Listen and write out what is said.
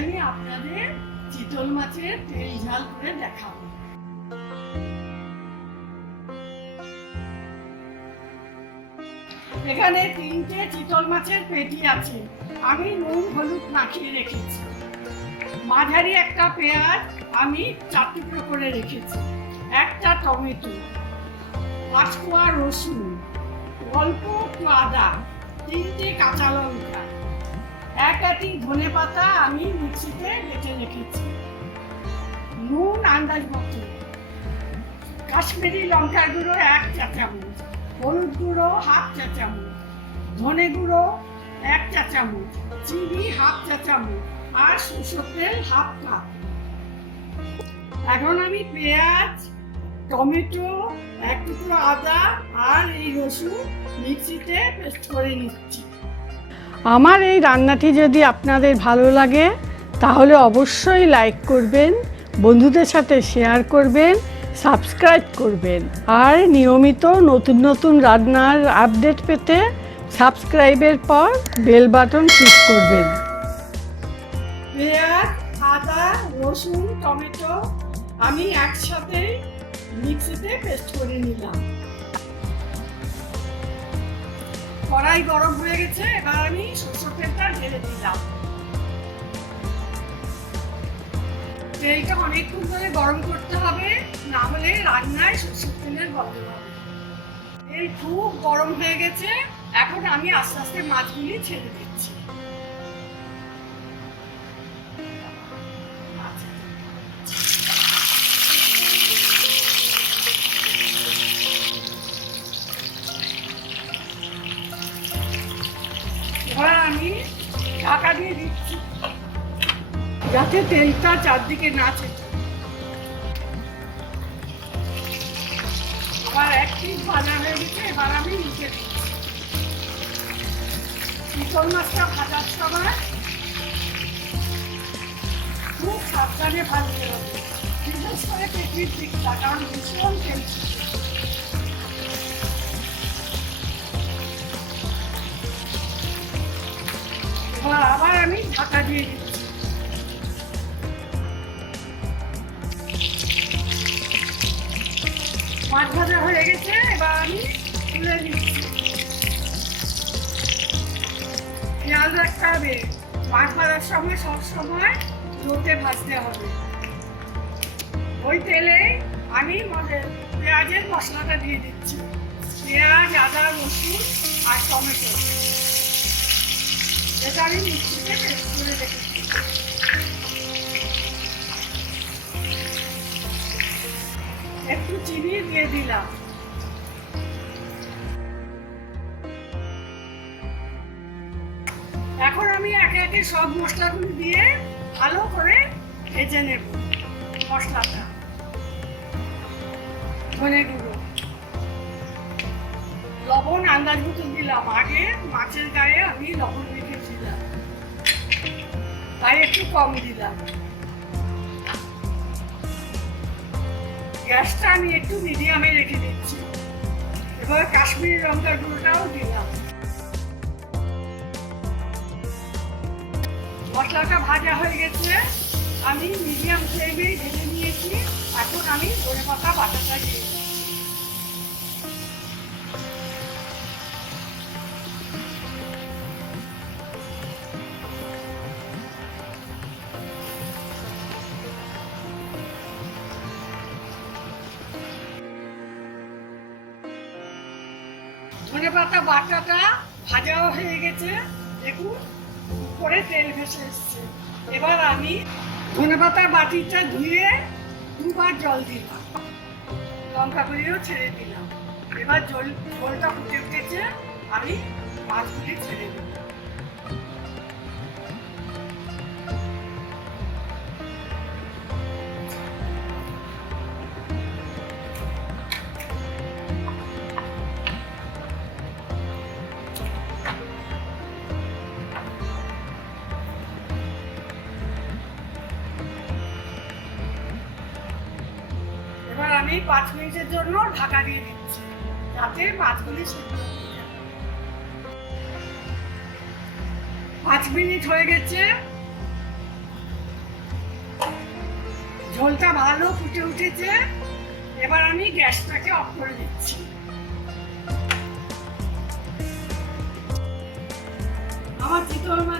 আমি আপনাদের চিতল মাছের তেল ঝাল করে দেখাবো। এখানে 3টে চিতল মাছের পেটি আছে, আমি নুন হলুদ মাখিয়ে রেখেছি। মাঝারি একটা পেঁয়াজ আমি 4 টুকরো করে রেখেছি, একটা টমেটো, 5 কোয়া রসুন, অল্প একটু আদা, 3টে কাঁচা লঙ্কা, 1 আঁটি ধনে পাতা আমি মিক্সিতে বেটে রেখেছি। নুন আন্দাজ মতো, কাশ্মীরি লঙ্কার গুঁড়ো 1 চা চামচ, হলুদ গুঁড়ো 1/2 চা চামচ, ধনে গুঁড়ো 1 চা চামচ, চিনি 1/2 চা চামচ, আর সরষের তেল 1/2 কাপ। এখন আমি পেঁয়াজ, টমেটো, 1 টুকরো আদা আর এই রসুন মিক্সিতে পেস্ট করে নিচ্ছি। আমার এই রান্নাটি যদি আপনাদের ভালো লাগে তাহলে অবশ্যই লাইক করবেন, বন্ধুদের সাথে শেয়ার করবেন, সাবস্ক্রাইব করবেন, আর নিয়মিত নতুন নতুন রান্নার আপডেট পেতে সাবস্ক্রাইবের পর বেল বাটন ক্লিক করবেন। পেঁয়াজ, আদা, রসুন, টমেটো আমি একসাথে মিক্সিতে পেস্ট করে নিলাম। কড়াই গরম হয়ে গেছে, এবার আমি সরষের তেলটা ঢেলে দিলাম। তেলটা অনেকক্ষণ ধরে গরম করতে হবে, না হলে রান্নায় সরষের তেলের গন্ধ হবে। তেল খুব গরম হয়ে গেছে, এখন আমি আস্তে আস্তে মাছগুলি ছেড়ে দিচ্ছি। এবার আমি ঢাকা দিয়ে দিচ্ছি যাতে তেলটা চারদিকে না ছেড়ে। আবার 1 পিস ভাজা হয়ে গেছে, এবার আমি নিচে দিচ্ছি। চিতল মাছটা ভাজার সময় খুব সাবধানে ভাজতে হবে, বিশেষ করে পেটির দিকটা, কারণ ভীষণ তেল। এবার আবার আমি ঢাকা দিয়ে দিচ্ছি। মাছ ভাজা হয়ে গেছে, এবার আমি তুলে দিচ্ছি। খেয়াল রাখতে হবে, মাছ ভাজার সময় সবসময় লোতে ভাজতে হবে। ওই তেলে আমি পেঁয়াজের মশলাটা দিয়ে দিচ্ছি। পেঁয়াজ, আদা, রসুন আর টমেটো, এটা আমি মিক্সিতে পেস্ট করে রেখেছি। একটু চিনি দিয়ে দিলাম। এখন আমি একে একে সব মশলাগুলো দিয়ে ভালো করে ভেজে নেব। মশলাটা, ধনে গুঁড়ো, লবণ আন্দাজ মতো দিলাম। আগে মাছের গায়ে আমি লবণ রেখেছিলাম, তাই একটু কম দিলাম। গ্যাসটা আমি একটু মিডিয়ামে রেখে দিচ্ছি। এবার কাশ্মীরি লঙ্কার গুঁড়োটাও দিলাম। মশলাটা ভাজা হয়ে গেছে, আমি মিডিয়াম ফ্লেমে ভেজে নিয়েছি। এখন আমি ধনেপাতা বাটাটা দিয়ে দিচ্ছি। ধনেপাতা বাটাটা ভাজাও হয়ে গেছে, দেখুন উপরে তেল ভেসে এসছে। এবার আমি ধনেপাতার বাটিটা ধুয়ে 2 বার জল দিলাম, লঙ্কা গুঁড়িও ছেড়ে দিলাম। এবার ঝোলটা ফুটে উঠেছে, আমি মাছগুলি ছেড়ে দিলাম। আমি 5 মিনিটের জন্য ঢাকা দিয়ে দিচ্ছি, যাতে মাছগুলি সিদ্ধ হয়ে যায়। 5 মিনিট হয়ে গেছে, ঝোলটা ভালো ফুটে উঠেছে। এবার আমি গ্যাসটাকে অফ করে দিচ্ছি। আমার চিতল মাছ